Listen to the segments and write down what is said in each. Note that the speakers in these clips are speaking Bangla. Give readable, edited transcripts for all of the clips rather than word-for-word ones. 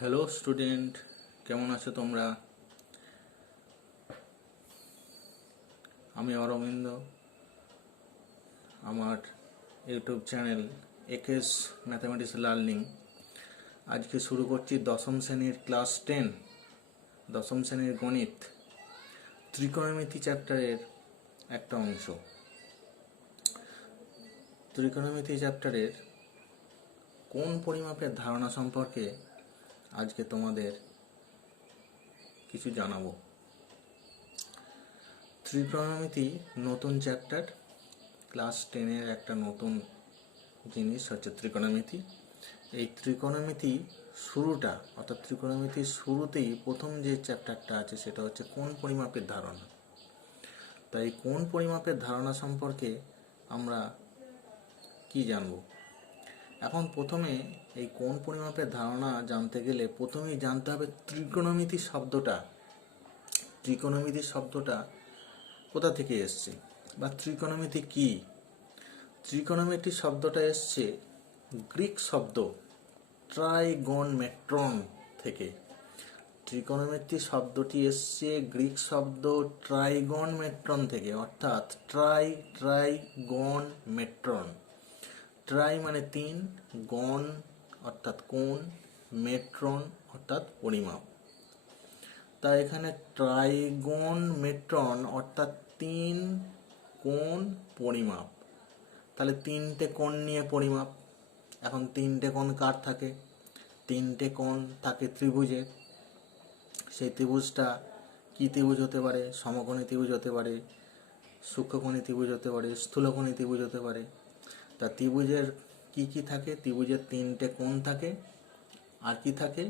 হ্যালো স্টুডেন্ট, কেমন আছো তোমরা? আমি অরবিন্দ। আমার YouTube channel AKS mathematics learning আজকে শুরু করছি দশম শ্রেণীর ক্লাস 10, দশম শ্রেণীর গণিত ত্রিকোণমিতি চ্যাপ্টারের একটা অংশ। ত্রিকোণমিতি চ্যাপ্টারের কোণ পরিমাপের ধারণা সম্পর্কে আজকে তোমাদের কিছু জানাবো। ত্রিকোণমিতি নতুন চ্যাপ্টার, ক্লাস 10-এর একটা নতুন জিনিস হচ্ছে ত্রিকোণমিতি। এই ত্রিকোণমিতি শুরুটা, অর্থাৎ ত্রিকোণমিতির শুরুতেই প্রথম যে চ্যাপ্টারটা আছে সেটা হচ্ছে কোণ পরিমাপের ধারণা। তাই কোণ পরিমাপের ধারণা সম্পর্কে আমরা কি জানব? এখন প্রথমে এই কোণ পরিমাপের ধারণা জানতে গেলে প্রথমেই জানতে হবে ত্রিকোণমিতি শব্দটা। ত্রিকোণমিতি শব্দটা কোথা থেকে এসছে বা ত্রিকোণমিতি কি? ত্রিকোণমিতি শব্দটা এসছে গ্রিক শব্দ ট্রাইগনমেট্রন থেকে। ত্রিকোণমিতি শব্দটি এসছে গ্রিক শব্দ ট্রাইগনমেট্রন থেকে, অর্থাৎ ট্রাইগনমেট্রন। ট্রাই মানে তিন, গণ অর্থাৎ কোণ, মেট্রন অর্থাৎ পরিমাপ। তা এখানে ট্রাইগনমেট্রন অর্থাৎ তিন কোণ পরিমাপ। তাহলে তিনটে কোণ নিয়ে পরিমাপ। এখন তিনটে কোণ কার থাকে? তিনটে কোণ থাকে ত্রিভুজের। সেই ত্রিভুজটা কি ত্রিভুজ হতে পারে? সমকোণী ত্রিভুজ হতে পারে, সূক্ষ্মকোণী ত্রিভুজ হতে পারে, স্থূলকোণী ত্রিভুজ হতে পারে। তা ত্রিভুজের কি কি থাকে? ত্রিভুজের তিনটে কোণ থাকে। আর কি থাকে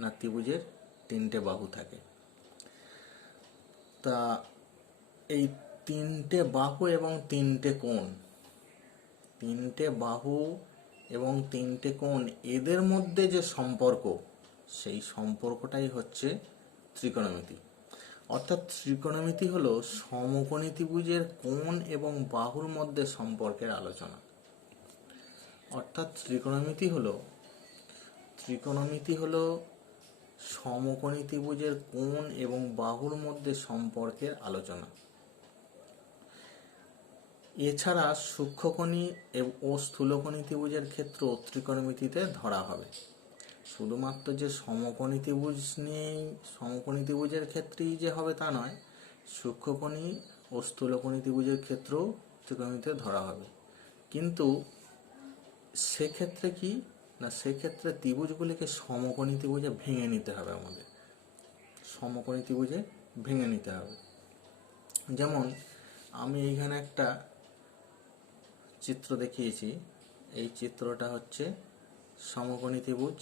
না, ত্রিভুজের তিনটে বাহু থাকে। তা এই তিনটে বাহু এবং তিনটে কোণ, তিনটে বাহু এবং তিনটে কোণ, এদের মধ্যে যে সম্পর্ক, সেই সম্পর্কটাই হচ্ছে ত্রিকোণমিতি। অর্থাৎ ত্রিকোণমিতি হলো সমকোণী ত্রিভুজের কোণ এবং বাহুর মধ্যে সম্পর্কের আলোচনা। অর্থাৎ ত্রিকোণমিতি হলো সমকোণী ত্রিভুজের কোণ এবং বাহুর মধ্যে সম্পর্কের আলোচনা। এছাড়া সূক্ষ্মকোণী ও স্থূলকোণী ত্রিভুজের ক্ষেত্রেও ত্রিকোণমিতিতে ধরা হবে। শুধুমাত্র যে সমকোণী ত্রিভুজ নিয়েই, সমকোণী ত্রিভুজের ক্ষেত্রেই যে হবে তা নয়, সূক্ষ্মকোণী ও স্থূলকোণী ত্রিভুজের ক্ষেত্রেও ত্রিকোণমিতিতে ধরা হবে। কিন্তু সেক্ষেত্রে কি না, সেক্ষেত্রে ত্রিভুজগুলিকে সমকোণী ত্রিভুজে ভেঙে নিতে হবে আমাদের। সমকোণী ত্রিভুজে ভেঙে নিতে হবে। যেমন আমি এইখানে একটা চিত্র দেখিয়েছি। এই চিত্রটা হচ্ছে সমকোণী ত্রিভুজ।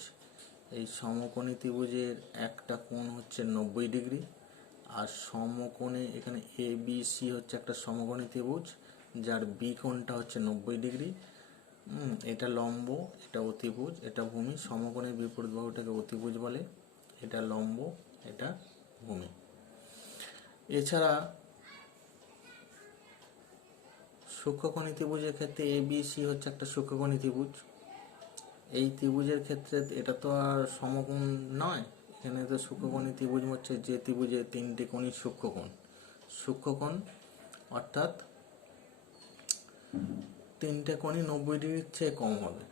এই সমকোণী ত্রিভুজের একটা কোণ হচ্ছে 90 ডিগ্রি, আর সমকোণে এখানে এ বি সি হচ্ছে একটা সমকোণী ত্রিভুজ, যার বি কোণটা হচ্ছে 90 ডিগ্রি। এটা লম্ব, এটা অতিভুজ, এটা ভূমি। সমকোণের বিপরীত বাহুটাকে অতিভুজ বলে। এটা লম্ব, এটা ভূমি। এছাড়া সূক্ষ্মকোণী ত্রিভুজের ক্ষেত্রে এ বি সি হচ্ছে একটা সূক্ষ্মকোণী ত্রিভুজ। এই ত্রিভুজের ক্ষেত্রে এটা তো আর সমকোণ নয়, এখানে তো সূক্ষ্মকোণী ত্রিভুজ হচ্ছে যে ত্রিভুজের তিনটে কোণই সূক্ষ্মকোণ। সূক্ষ্মকোণ অর্থাৎ তিনটে কোণই 90 ডিগ্রির চেয়ে কম হবে।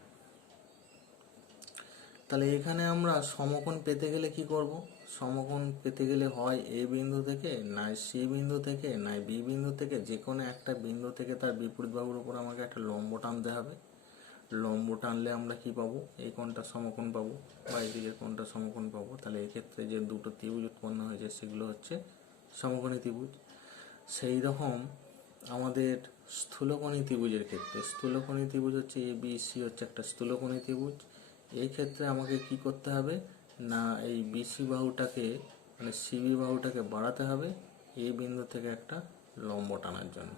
তাহলে এখানে আমরা সমকোণ পেতে গেলে কি করব? সমকোণ পেতে গেলে হয় এ বিন্দু থেকে, নয় সি বিন্দু থেকে, নয় বি বিন্দু থেকে, যে কোনো একটা বিন্দু থেকে তার বিপরীত বাহুর উপর আমাকে একটা লম্ব টানতে হবে। লম্ব টানলে আমরা কি পাবো? এই কোণটা সমকোণ পাবো বা এই দিকের কোণটা সমকোণ পাবো। তাহলে এক্ষেত্রে যে দুটো ত্রিভুজ উৎপন্ন হয়েছে সেগুলো হচ্ছে সমকোণী ত্রিভুজ। সেই রকম আমাদের স্থূলকোণী ত্রিভুজের ক্ষেত্রে, স্থূলকোণী ত্রিভুজ হচ্ছে এ বি সি হচ্ছে একটা স্থূলকোণী ত্রিভুজ। এই ক্ষেত্রে আমাকে কি করতে হবে না, এই বিসি বাহুটাকে মানে সিবি বাহুটাকে বাড়াতে হবে এই বিন্দু থেকে একটা লম্ব টানার জন্য,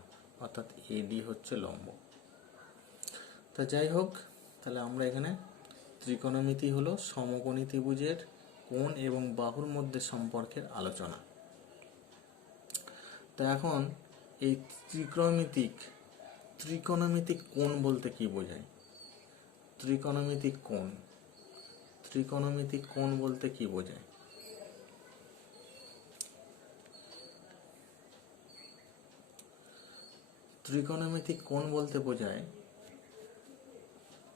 অর্থাৎ এডি হচ্ছে লম্ব। তা যাই হোক, তাহলে আমরা এখানে ত্রিকোণমিতি হলো সমকোণী ত্রিভুজের কোণ এবং বাহুর মধ্যে সম্পর্কের আলোচনা। তা এখন এই ত্রিকোণমিতিক কোণ বলতে কি বোঝায়? ত্রিকোণমিতিক কোণ, ত্রিকোণমিতিক কোণ বলতে কি বোঝায়? ত্রিকোণমিতিক কোণ বলতে বোঝায়,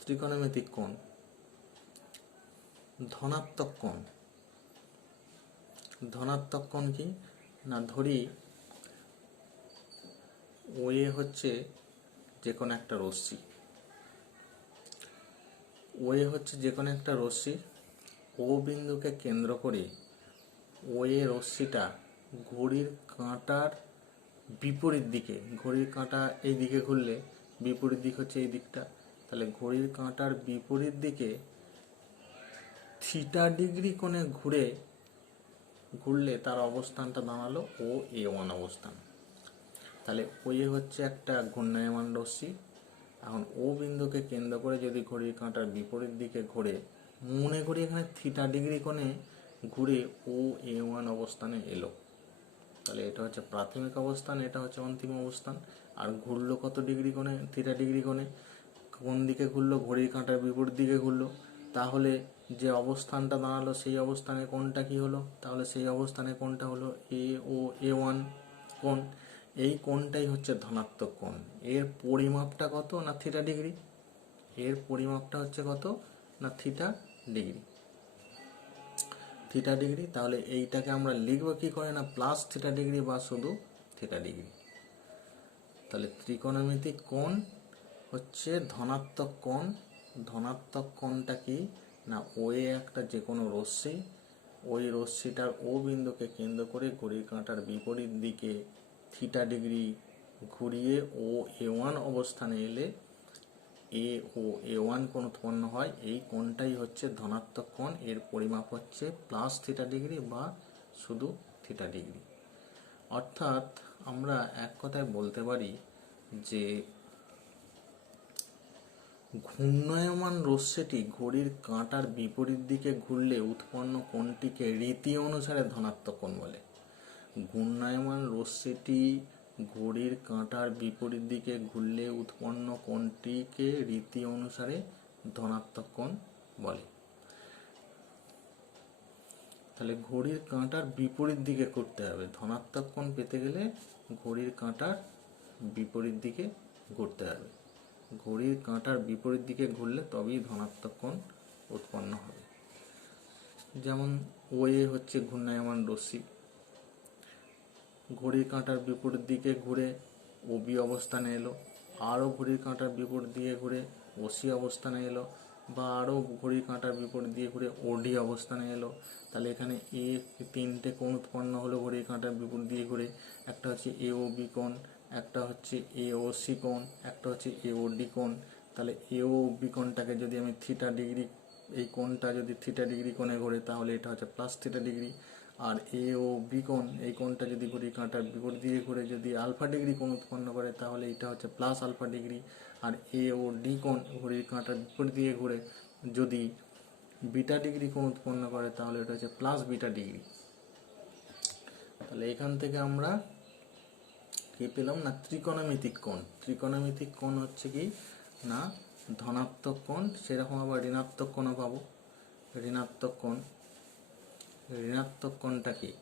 ত্রিকোণমিতিক কোণ ধনাত্মক কোণ। ধনাত্মক কোণ কি না, ধরি ওয়ে হচ্ছে যে কোনো একটা রশ্মি, ওয়ে হচ্ছে যে কোনো একটা রশ্মি, ও বিন্দুকে কেন্দ্র করে ওয়ে রশ্মিটা ঘড়ির কাঁটার বিপরীত দিকে, ঘড়ির কাঁটা এই দিকে ঘুরলে বিপরীত দিক হচ্ছে এই দিকটা, তাহলে ঘড়ির কাঁটার বিপরীত দিকে থিটা ডিগ্রি কোণে ঘুরলে তার অবস্থানটা দাঁড়ালো ও A1 অবস্থান। তাহলে ওয়ে হচ্ছে একটা ঘূর্ণায়মান রশ্মি, এখন ও বিন্দুকে কেন্দ্র করে যদি ঘড়ির কাঁটার বিপরীত দিকে ঘোরে, মনে করি এখানে থিটা ডিগ্রি কোণে ঘুরে ও A1 অবস্থানে এলো, তাহলে এটা হচ্ছে প্রাথমিক অবস্থান, এটা হচ্ছে অন্তিম অবস্থান। আর ঘুরলো কত ডিগ্রি কোণে? থিটা ডিগ্রি কোণে। কোন দিকে ঘুরলো? ঘড়ির কাঁটার বিপরীত দিকে ঘুরলো। তাহলে যে অবস্থানটা দাঁড়ালো সেই অবস্থানে কোণটা কি হলো? তাহলে সেই অবস্থানে কোণটা হলো A1 কোণ। এই কোণটাই হচ্ছে ধনাত্মক কোণ। এর পরিমাপটা কত? না থিটা ডিগ্রি। এর পরিমাপটা হচ্ছে কত? না থিটা ডিগ্রি। Theta degree. তাহলে এইটাকে আমরা লিখবো কি করে? না প্লাস থিটা ডিগ্রি বা শুধু থিটা ডিগ্রি। তাহলে ত্রিকোণমিতিক কোণ হচ্ছে ধনাত্মক কোণ। ধনাত্মক কোণটা কি না, ওয়ে একটা যে কোনো রশ্মি, ওই রশ্মিটার ও বিন্দুকে কেন্দ্র করে ঘড়ির কাঁটার বিপরীত দিকে থিটা ডিগ্রি ঘুরিয়ে ও A1 অবস্থানে এলে A1 কোণ উৎপন্ন হয়। এই কোণটাই হচ্ছে ধনাত্মক কোণ। এর পরিমাপ হচ্ছে প্লাস থিটা ডিগ্রি বা শুধু থিটা ডিগ্রি। অর্থাৎ আমরা এক কথায় বলতে পারি যে ঘূর্ণায়মান রশ্মিটি ঘড়ির কাঁটার বিপরীত দিকে ঘুরলে উৎপন্ন কোণটিকে রীতি অনুসারে ধনাত্মক কোণ বলে। ঘূর্ণায়মান রশ্মিটি ঘড়ির কাঁটার বিপরীত দিকে ঘুরলে উৎপন্ন কোণটিকে রীতি অনুসারে ধনাত্মক কোণ বলে। তাহলে ঘড়ির কাঁটার বিপরীত দিকে করতে হবে, ধনাত্মক কোণ পেতে গেলে ঘড়ির কাঁটার বিপরীত দিকে ঘুরতে হবে। ঘড়ির কাঁটার বিপরীত দিকে ঘুরলে তবেই ধনাত্মক কোণ উৎপন্ন হবে। যেমন ওয়ে হচ্ছে ঘূর্ণায়মান রশ্মি, ঘড়ির কাঁটার বিপরীত দিকে ঘুরে ওবি অবস্থানে এলো, আরও ঘড়ির কাঁটার বিপরীত দিকে ঘুরে ওসি অবস্থানে এলো, বা আরও ঘড়ির কাঁটার বিপরীত দিয়ে ঘুরে ওডি অবস্থানে এলো। তাহলে এখানে তিনটে কোণ উৎপন্ন হলো ঘড়ির কাঁটার বিপরীত দিয়ে ঘুরে। একটা হচ্ছে AOB কোণ, একটা হচ্ছে AOC কোণ, একটা হচ্ছে AOD কোণ। তাহলে AOB কোণটাকে যদি আমি থিটা ডিগ্রি, এই কোণটা যদি থিটা ডিগ্রি কোণে ঘোরে তাহলে এটা হচ্ছে প্লাস থিটা ডিগ্রি। আর AOB কোণ, এই কোণটা যদি ঘড়ির কাঁটার বিপরীত দিকে ঘুরে যদি আলফা ডিগ্রি কোণ উৎপন্ন করে তাহলে এটা হচ্ছে প্লাস আলফা ডিগ্রি। আর AOD কোণ ঘড়ির কাঁটার বিপরীত দিকে ঘুরে যদি বিটা ডিগ্রি কোণ উৎপন্ন করে তাহলে এটা হচ্ছে প্লাস বিটা ডিগ্রি। তাহলে এখান থেকে আমরা কি পেলাম? না ত্রিকোণমিতিক কোণ। ত্রিকোণমিতিক কোণ হচ্ছে কি না ধনাত্মক কোণ, সেরকম আবার ঋণাত্মক কোণও পাবো। ঋণাত্মক কোণ, ঋণাত্মক কোণটা কি?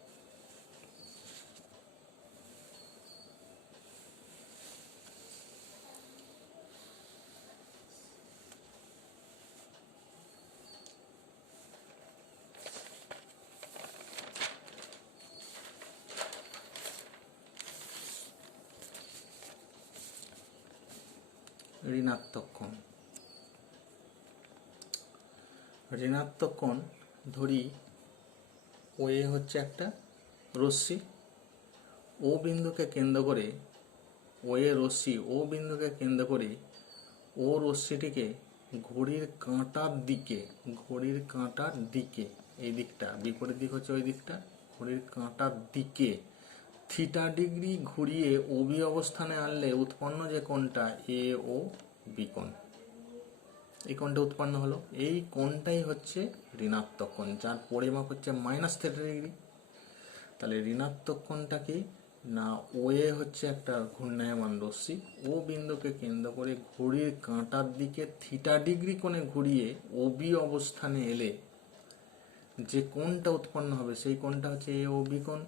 ঋণাত্মক কোণ। ঋণাত্মক কোণ ধরি ওয়ে হচ্ছে একটা রশ্মি, ও বিন্দুকে কেন্দ্র করে ওয়ে রশ্মি ও বিন্দুকে কেন্দ্র করে ও রশ্মিটিকে ঘড়ির কাঁটার দিকে, ঘড়ির কাঁটার দিকে, এই দিকটা বিপরীত দিক হচ্ছে ওই দিকটা, ঘড়ির কাঁটার দিকে থিটা ডিগ্রি ঘুরিয়ে ওবি অবস্থানে আনলে উৎপন্ন যে কোণটা AOB কোণ, এই কোণটা উৎপন্ন হলো। এই কোণটাই হচ্ছে ঋণাত্মক কোণ, যার পরিমাপ হচ্ছে মাইনাস থিটা ডিগ্রি। তাহলে ঋণাত্মক কোণটা কি না, ওয়ে হচ্ছে একটা ঘূর্ণায়মান রশ্মি, ও বিন্দুকে কেন্দ্র করে ঘড়ির কাঁটার দিকে থিটা ডিগ্রি কোণে ঘুরিয়ে ওবি অবস্থানে এলে যে কোণটা উৎপন্ন হবে সেই কোণটা হচ্ছে এ ও বি কোণ।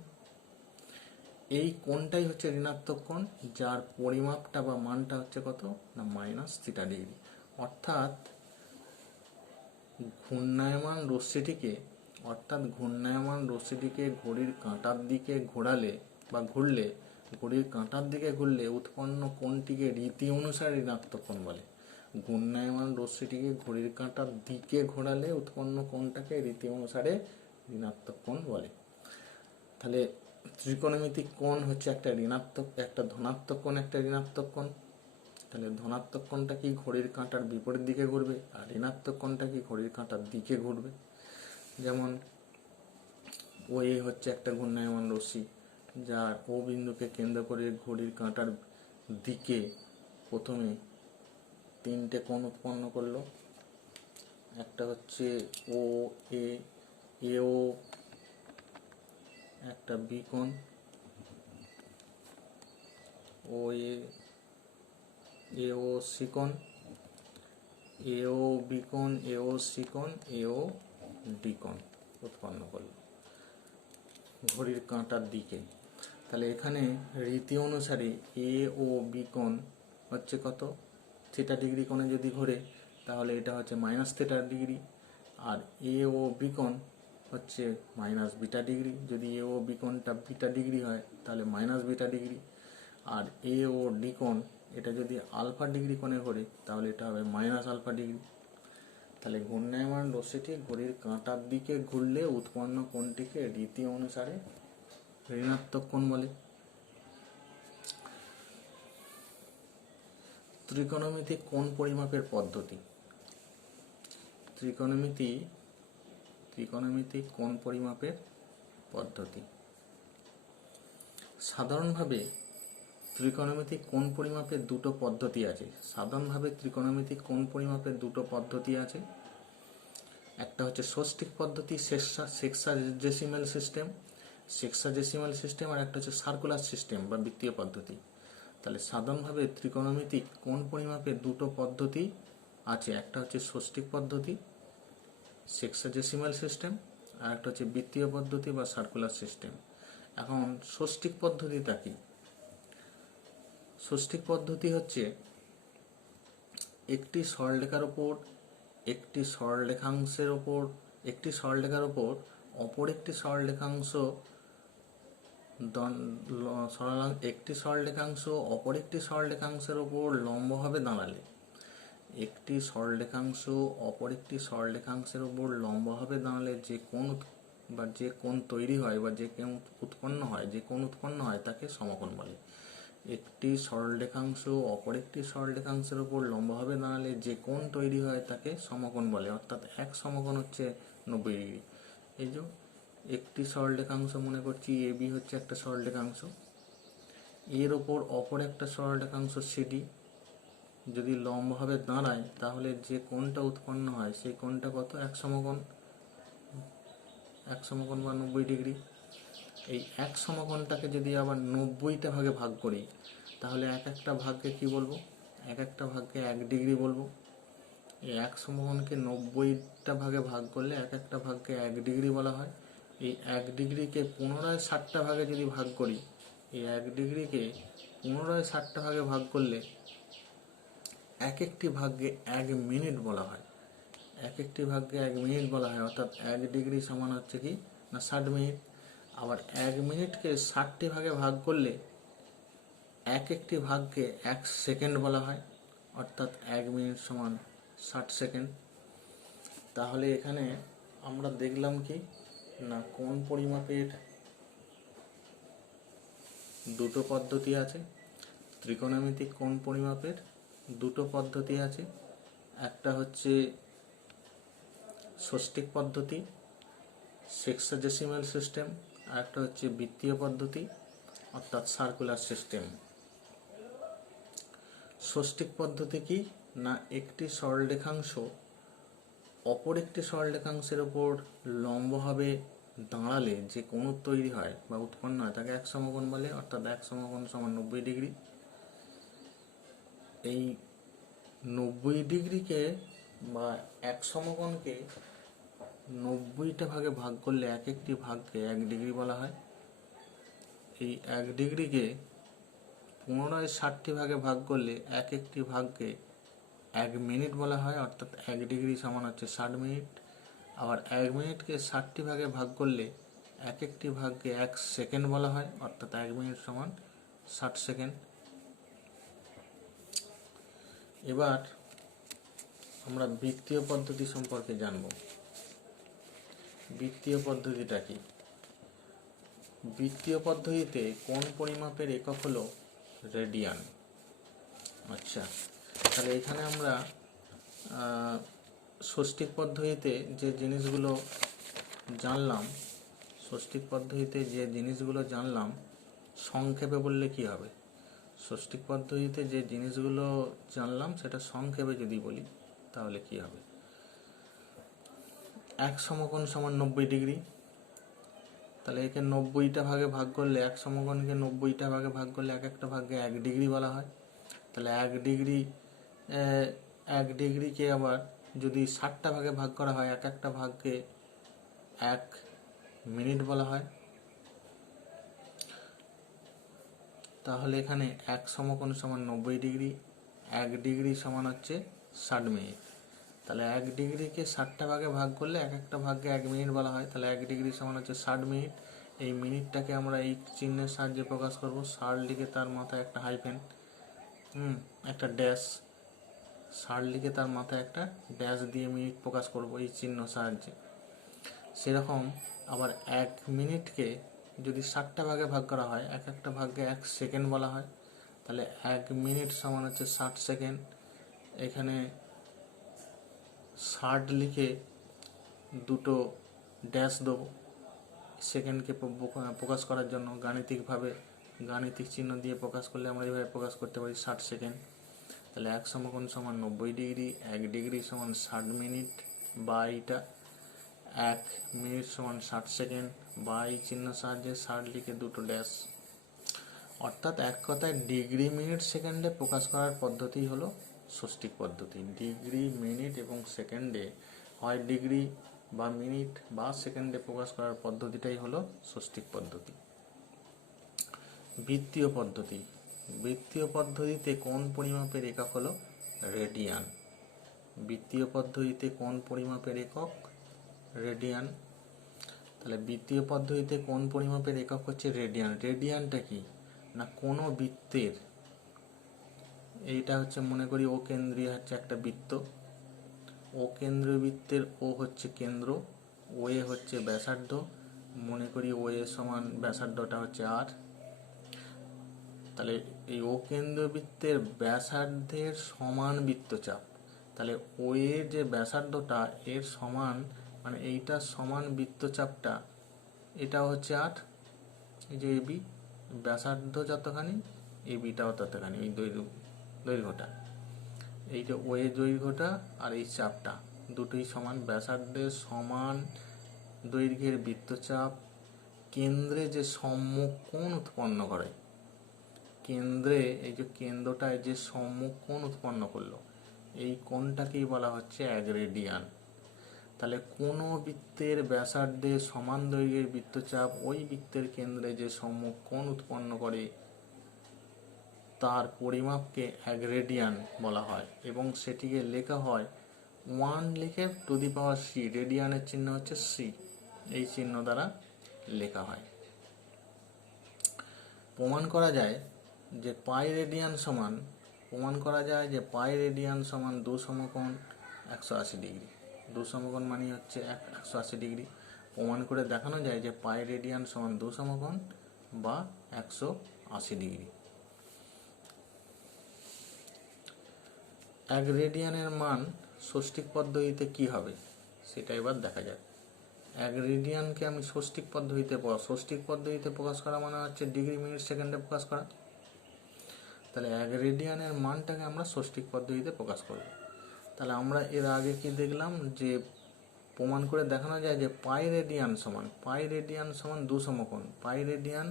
এই কোণটাই হচ্ছে ঋণাত্মক কোণ, যার পরিমাপটা বা মানটা হচ্ছে কত না -θ°। অর্থাৎ ঘূর্ণায়মান রশ্মিটিকে ঘড়ির কাঁটার দিকে ঘোরালে বা ঘুরলে, ঘড়ির কাঁটার দিকে ঘুরলে উৎপন্ন কোণটিকে রীতি অনুসারে ঋণাত্মক কোণ বলে। ঘূর্ণায়মান রশ্মিটিকে ঘড়ির কাঁটার দিকে ঘোরালে উৎপন্ন কোণটাকে রীতি অনুসারে ঋণাত্মক কোণ বলে। তাহলে ত্রিকোণমিতিক কোণ হচ্ছে একটা ঋণাত্মক, একটা ধনাত্মক কোণ, একটা ঋণাত্মক কোণ। তাহলে ধনাত্মক কোণটা কি ঘড়ির কাঁটার বিপরীত দিকে ঘুরবে, আর ঋণাত্মক কোণটা কি ঘড়ির কাঁটার দিকে ঘুরবে। যেমন ও এ হচ্ছে একটা ঘূর্ণায়মান রশ্মি, যার ও বিন্দুকে কেন্দ্র করে ঘড়ির কাঁটার দিকে প্রথমে তিনটে কোণ উৎপন্ন করলো। একটা হচ্ছে ও এ, এও একটা বি কোণ, ও এ, এও সি কোণ, এও বি কোণ, এও সি কোণ, এও ডি কোণ উৎপন্ন করলো ঘড়ির কাঁটার দিকে। তাহলে এখানে রীতি অনুসারে এ ও বি কোণ হচ্ছে কত, θ° কোণে যদি ঘোরে তাহলে এটা হচ্ছে -θ°, আর এ ও বি কোণ হচ্ছে -β°। যদি এ ও বি কোণটা β° হয় তাহলে -β°, আর এ ও ডি কোণ এটা যদি α° কোণে ঘোরে তাহলে এটা হবে -α°। তাহলে ঘূর্ণায়মান রশ্মিটি ঘড়ির কাঁটার দিকে ঘুরলে উৎপন্ন কোণটিকে রীতি অনুসারে ঋণাত্মক কোণ বলে। ত্রিকোণমিতিক কোণ পরিমাপের পদ্ধতি। ত্রিকোণমিতিক কোণ পরিমাপের পদ্ধতি। সাধারণভাবে ত্রিকোণমিতিক কোণ পরিমাপের দুটো পদ্ধতি আছে। একটা হচ্ছে ষষ্ঠিক পদ্ধতি, সেক্সাডেসিমাল সিস্টেম, আর একটা হচ্ছে সার্কুলার সিস্টেম বা বৃত্তীয় পদ্ধতি। তাহলে সাধারণভাবে ত্রিকোণমিতিক কোণ পরিমাপের দুটো পদ্ধতি আছে, একটা হচ্ছে ষষ্ঠিক পদ্ধতি সেক্সাডেসিমাল সিস্টেম, আর একটা হচ্ছে বৃত্তীয় পদ্ধতি বা সার্কুলার সিস্টেম। এখন ষষ্ঠিক পদ্ধতিটা কি? ষষ্ঠিক পদ্ধতি হচ্ছে একটি সরলরেখার ওপর একটি সরলরেখাংশের ওপর একটি সরলরেখার ওপর অপর একটি সরলরেখাংশ একটি সরলরেখাংশ অপর একটি সরলরেখাংশের ওপর লম্বভাবে দাঁড়ালে, একটি সরলরেখাংশ অপর একটি সরলরেখাংশের ওপর লম্বভাবে দাঁড়ালে যে কোণ তৈরি হয় বা যে কোণ উৎপন্ন হয় তাকে সমকোণ বলে। একটি সরলরেখাংশ অপর একটি সরলরেখাংশের ওপর লম্বভাবে দাঁড়ালে যে কোণ তৈরি হয় তাকে সমকোণ বলে। অর্থাৎ এক সমকোণ হচ্ছে 90°। এই যে একটি সরলরেখাংশ, মনে করছি এ বি হচ্ছে একটা সরলরেখাংশ, এর ওপর অপর একটা সরলরেখাংশ সিডি যদি লম্বভাবে দাঁড়ায় তাহলে যে কোণটা উৎপন্ন হয় সেই কোণটা কত, এক সমকোণ বা 90°। এই এক সমকোণটাকে যদি আবার 90টা ভাগে ভাগ করি তাহলে এক একটা ভাগকে কি বলবো, এক একটা ভাগকে 1° বলবো। এই এক সমকোণকে 90টা ভাগে ভাগ করলে এক একটা ভাগকে 1° বলা হয়। এই 1°কে পুনরায় 60টা ভাগে যদি ভাগ করি, এই 1°কে পুনরায় 60টা ভাগে ভাগ করলে এক একটি ভাগকে 1 মিনিট বলা হয়। অর্থাৎ 1° সমান হচ্ছে কি না 60 মিনিট। আবার 1 মিনিটকে 60টি ভাগে ভাগ করলে এক একটি ভাগকে 1 সেকেন্ড বলা হয়। অর্থাৎ 1 মিনিট সমান 60 সেকেন্ড। তাহলে এখানে আমরা দেখলাম কি না, কোণ পরিমাপের দুটো পদ্ধতি আছে। ত্রিকোণমিতিক কোণ পরিমাপের দুটো পদ্ধতি আছে, একটা হচ্ছে ষষ্ঠিক পদ্ধতি সেক্সাডেসিমাল সিস্টেম, আর একটা হচ্ছে বৃত্তীয় পদ্ধতি অর্থাৎ সার্কুলার সিস্টেম। ষষ্ঠিক পদ্ধতি কি না, একটি সরলরেখাংশ অপর একটি সরলরেখাংশের ওপর লম্বভাবে দাঁড়ালে যে কোণ তৈরি হয় বা উৎপন্ন হয় তাকে এক সমকোণ বলে। অর্থাৎ এক সমকোণ সমান 90°। এই 90°কে বা এক সমকোণকে 90টা ভাগে ভাগ করলে এক একটি ভাগকে 1 ডিগ্রি বলা হয়। এই 1 ডিগ্রিকে পুনরায় 60টি ভাগে ভাগ করলে এক একটি ভাগকে 1 মিনিট বলা হয়, অর্থাৎ 1 ডিগ্রি সমান হচ্ছে 60 মিনিট। আবার 1 মিনিটকে 60টি ভাগে ভাগ করলে এক একটি ভাগকে 1 সেকেন্ড বলা হয়, অর্থাৎ 1 মিনিট সমান 60 সেকেন্ড। এবার আমরা বৃত্তীয় পদ্ধতি সম্পর্কে জানব। বৃত্তীয় পদ্ধতিটা কি? বৃত্তীয় পদ্ধতিতে কোণ পরিমাপের একক হলো রেডিয়ান। আচ্ছা, তাহলে এখানে আমরা ষষ্ঠিক পদ্ধতিতে যে জিনিসগুলো জানলাম, সংক্ষেপে বললে কি হবে? ষষ্ঠিক পদ্ধতিতে যে জিনিসগুলো জানলাম সেটা সংক্ষেপে যদি বলি তাহলে কি হবে? এক সমকোণ সমান 90 ডিগ্রি। তাহলে একে 90টা ভাগে ভাগ করলে, এক সমকোণকে 90টা ভাগে ভাগ করলে এক একটা ভাগকে 1 ডিগ্রি বলা হয়। তাহলে 1 ডিগ্রিকে আবার যদি 60টা ভাগে ভাগ করা হয়, এক একটা ভাগকে 1 মিনিট বলা হয়। তাহলে এখানে এক সমকোণ সমান 90 ডিগ্রি, 1 ডিগ্রি সমান হচ্ছে 60 মিনিট। তাহলে 1 ডিগ্রিকে 60টা ভাগে ভাগ করলে এক একটা ভাগকে 1 মিনিট বলা হয়। তাহলে 1 ডিগ্রি সমান হচ্ছে 60 মিনিট। এই মিনিটটাকে আমরা এই চিহ্নের সাহায্যে প্রকাশ করব। 60 লিখে তার মাথায় একটা হাইফেন, একটা ড্যাশ, 60 লিখে তার মাথায় একটা ড্যাশ দিয়ে মিনিট প্রকাশ করব এই চিহ্ন সাহায্যে। সেরকম আবার 1 মিনিটকে যদি 60টা ভাগে ভাগ করা হয়, এক একটা ভাগকে 1 সেকেন্ড বলা হয়। তাহলে 1 মিনিট সমান হচ্ছে 60 সেকেন্ড। এখানে 60 লিখে দুটো ড্যাশ দেবো সেকেন্ডকে প্রকাশ করার জন্য। গাণিতিক চিহ্ন দিয়ে প্রকাশ করলে আমরা এইভাবে প্রকাশ করতে পারি 60 সেকেন্ড। তাহলে এক সমকোণ সমান 90 ডিগ্রি, 1 ডিগ্রি সমান 60 মিনিট, বা এইটা 1 মিনিট সমান 60 সেকেন্ড, বা এই চিহ্ন সাহায্যে 60 লিখে দুটো ড্যাশ। অর্থাৎ এক কথায় ডিগ্রি, মিনিট, সেকেন্ডে প্রকাশ করার পদ্ধতি হলো ষষ্ঠিক পদ্ধতি। ডিগ্রি, মিনিট এবং সেকেন্ডে, হয় ডিগ্রি বা মিনিট বা সেকেন্ডে প্রকাশ করার পদ্ধতিটাই হলো ষষ্ঠিক পদ্ধতি। বৃত্তীয় পদ্ধতি। বৃত্তীয় পদ্ধতিতে কোণ পরিমাপের একক হলো রেডিয়ান। বৃত্তীয় পদ্ধতিতে কোণ পরিমাপের একক রেডিয়ান। তাহলে বৃত্তীয় পদ্ধতিতে কোণ পরিমাপের একক হচ্ছে রেডিয়ান। রেডিয়ানটা কি না, কোনো বৃত্তের, এইটা হচ্ছে মনে করি ও কেন্দ্রীয় হচ্ছে একটা বৃত্ত। ও কেন্দ্রীয় বৃত্তের ও হচ্ছে কেন্দ্র, ও এ হচ্ছে ব্যাসার্ধ। মনে করি ও এ সমান ব্যাসার্ধটা হচ্ছে আর। তাহলে এই ও কেন্দ্রীয় বৃত্তের ব্যাসার্ধের সমান বৃত্তচাপ। তাহলে ও এর যে ব্যাসার্ধটা এর সমান, মানে এইটার সমান বৃত্তচাপটা, এটা হচ্ছে আর। এই যে এবি, ব্যাসার্ধ যতখানি এবিটাও ততখানি, এই দৈর্ঘ্যটা, এই যে ও এ দৈর্ঘ্যটা আর এই চাপটা দুটোই সমান। ব্যাসার্ধের সমান দৈর্ঘ্যের বৃত্তচাপ কেন্দ্রে যে সম্মুখ কোণ উৎপন্ন করে, কেন্দ্রে এই যে কেন্দ্রটায় যে সম্মুখ কোণ উৎপন্ন করলো, এই কোণটাকেই বলা হচ্ছে 1 রেডিয়ান। তাহলে কোনো বৃত্তের ব্যাসার্ধে সমান দৈর্ঘ্যের বৃত্তচাপ ওই বৃত্তের কেন্দ্রে যে সম্মুখ কোণ উৎপন্ন করে তার পরিমাপকে 1 রেডিয়ান বলা হয়, এবং সেটিকে লেখা হয় 1 লিখে টু দি পাওয়ার সি। রেডিয়ানের চিহ্ন হচ্ছে সি, এই চিহ্ন দ্বারা লেখা হয়। প্রমাণ করা যায় যে পাই রেডিয়ান সমান 2 সমকোণ 180 ডিগ্রি। 2 সমকোণ মানে হচ্ছে 180 ডিগ্রি। প্রমাণ করে দেখানো যায় যে পাই রেডিয়ান সমান 2 সমকোণ বা 180 ডিগ্রি। 1 রেডিয়ানের মান ষষ্ঠিক পদ্ধতিতে কি হবে সেটা এবার দেখা যাক। 1 রেডিয়ানকে আমি ষষ্ঠিক পদ্ধতিতে প্রকাশ করা মানে হচ্ছে ডিগ্রি, মিনিট, সেকেন্ডে প্রকাশ করা। তাহলে 1 রেডিয়ানের মানটাকে আমরা ষষ্ঠিক পদ্ধতিতে প্রকাশ করব। তাহলে আমরা এর আগে কি দেখলাম, যে প্রমাণ করে দেখানো যায় যে পাই রেডিয়ান সমান 2 সমকোণ, পাই রেডিয়ান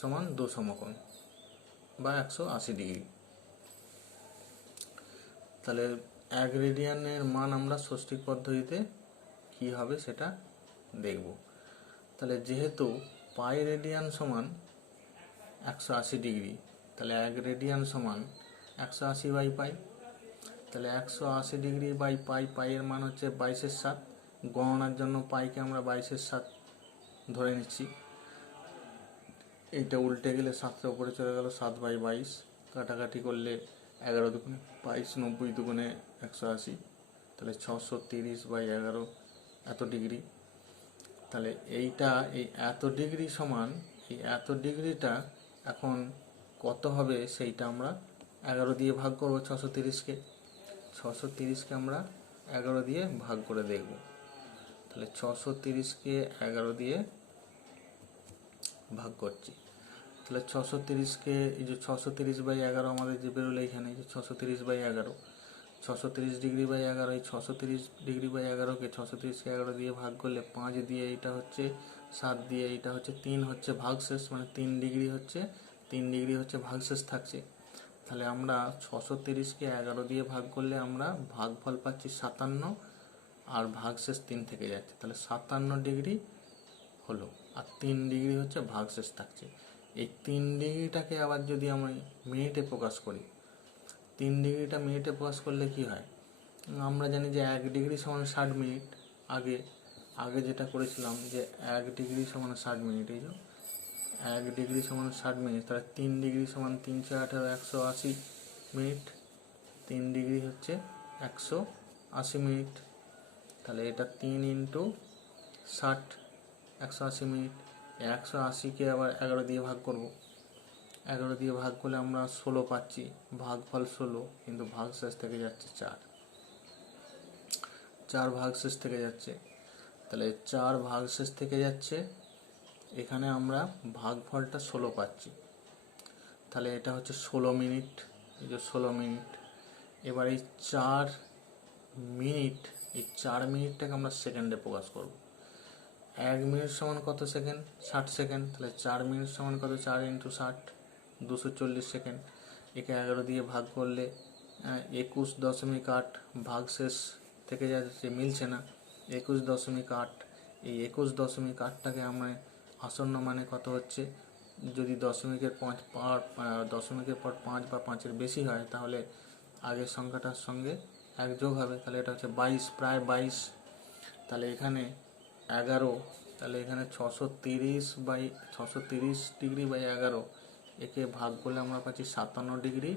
সমান 2 সমকোণ বা 180 ডিগ্রি। তাহলে 1 রেডিয়ানের মান আমরা ষষ্ঠিক পদ্ধতিতে কি কি হবে সেটা দেখব। তাহলে যেহেতু পাই রেডিয়ান সমান 180 ডিগ্রি, তাহলে 1 রেডিয়ান সমান 180 বাই পাই। তাহলে 180 ডিগ্রি বাই পাই, পাইয়ের মান হচ্ছে 22/7। গণনার জন্য পাইকে আমরা 22/7 ধরে নিচ্ছি। এইটা উল্টে গেলে 7টার উপরে চলে গেল, 7/22। কাটাকাটি করলে 11 দুগুণে 22, 90 দুগুণে 180, তাহলে 630/11 এত ডিগ্রি। তাহলে এইটা এই এত ডিগ্রি সমান, এই এত ডিগ্রিটা এখন কত হবে সেইটা আমরা 11 দিয়ে ভাগ করবো। 630কে আমরা 11 দিয়ে ভাগ করে দেখব। তাহলে 630কে 11 দিয়ে ভাগ করছি। তাহলে 630কে এই যে 630/11 আমাদের যে বেরোলো এখানে, যে 630/11, 630 ডিগ্রি বাই 11, এই 630 ডিগ্রি বাই 11কে 630কে 11 দিয়ে ভাগ করলে 5 দিয়ে এইটা হচ্ছে 7 দিয়ে এইটা হচ্ছে 3 হচ্ছে ভাগশেষ, মানে 3 ডিগ্রি হচ্ছে ভাগশেষ থাকছে। তাহলে আমরা 630কে 11 দিয়ে ভাগ করলে আমরা ভাগফল পাচ্ছি 57, আর ভাগশেষ 3 থেকে যাচ্ছে, তাহলে 57 ডিগ্রি হলো, আর 3 ডিগ্রি হচ্ছে ভাগশেষ থাকছে। এই 3 ডিগ্রিটাকে আবার যদি আমি মিনিটে প্রকাশ করি, 3 ডিগ্রিটা মিনিটে প্রকাশ করলে কি হয়, আমরা জানি যে 1 ডিগ্রি সমান 60 মিনিট। আগে যেটা করেছিলাম যে 1 ডিগ্রি সমান 60 মিনিট, এই যে 1 ডিগ্রি সমান 60 মিনিট, তাহলে 3 ডিগ্রি সমান 3 × 18 180 মিনিট। 3 ডিগ্রি হচ্ছে 180 মিনিট। তাহলে এটা 3 × 60, 180 মিনিট। 180কে আবার 11 দিয়ে ভাগ করব। 11 দিয়ে ভাগ করলে আমরা 16 পাচ্ছি, ভাগফল 16, কিন্তু ভাগশেষ থেকে যাচ্ছে 4 ভাগশেষ থেকে যাচ্ছে। তাহলে 4 ভাগশেষ থেকে যাচ্ছে, এখানে আমরা ভাগফলটা 16 পাচ্ছি। তাহলে এটা হচ্ছে 16 মিনিট, এই যে 16 মিনিট। এবার এই 4 মিনিট, এই 4 মিনিটটাকে আমরা সেকেন্ডে প্রকাশ করব। 1 মিনিট সমান কত সেকেন্ড? 60 সেকেন্ড। তাহলে 4 মিনিট সমান কত? 4 × 60, 240 সেকেন্ড। একে 11 দিয়ে ভাগ করলে 21.8, ভাগশেষ থেকে যাচ্ছে, মিলছে না, 21.8। এই 21.8টাকে আমরা আসন্ন মানে কত হচ্ছে, যদি দশমিকের পর 5 বা 5-এর বেশি হয় তাহলে আগের সংখ্যাটার সঙ্গে 1 যোগ হবে, তাহলে এটা হচ্ছে 22, প্রায় 22। তাহলে এখানে 11, তাহলে এখানে 630 ডিগ্রি বাই 11, একে ভাগ করলে আমরা পাচ্ছি 57 ডিগ্রি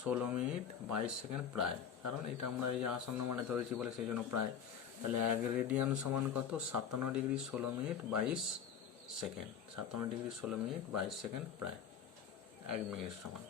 16 মিনিট 22 সেকেন্ড প্রায়, কারণ এটা আমরা এই যে আসন্ন মানে ধরেছি বলে সেই জন্য প্রায়। তাহলে 1 রেডিয়ান সমান কত? 57 degree 16 minute 22 second. 57 degree 16 minute 22 second প্রায় 1 মিনিট সমান।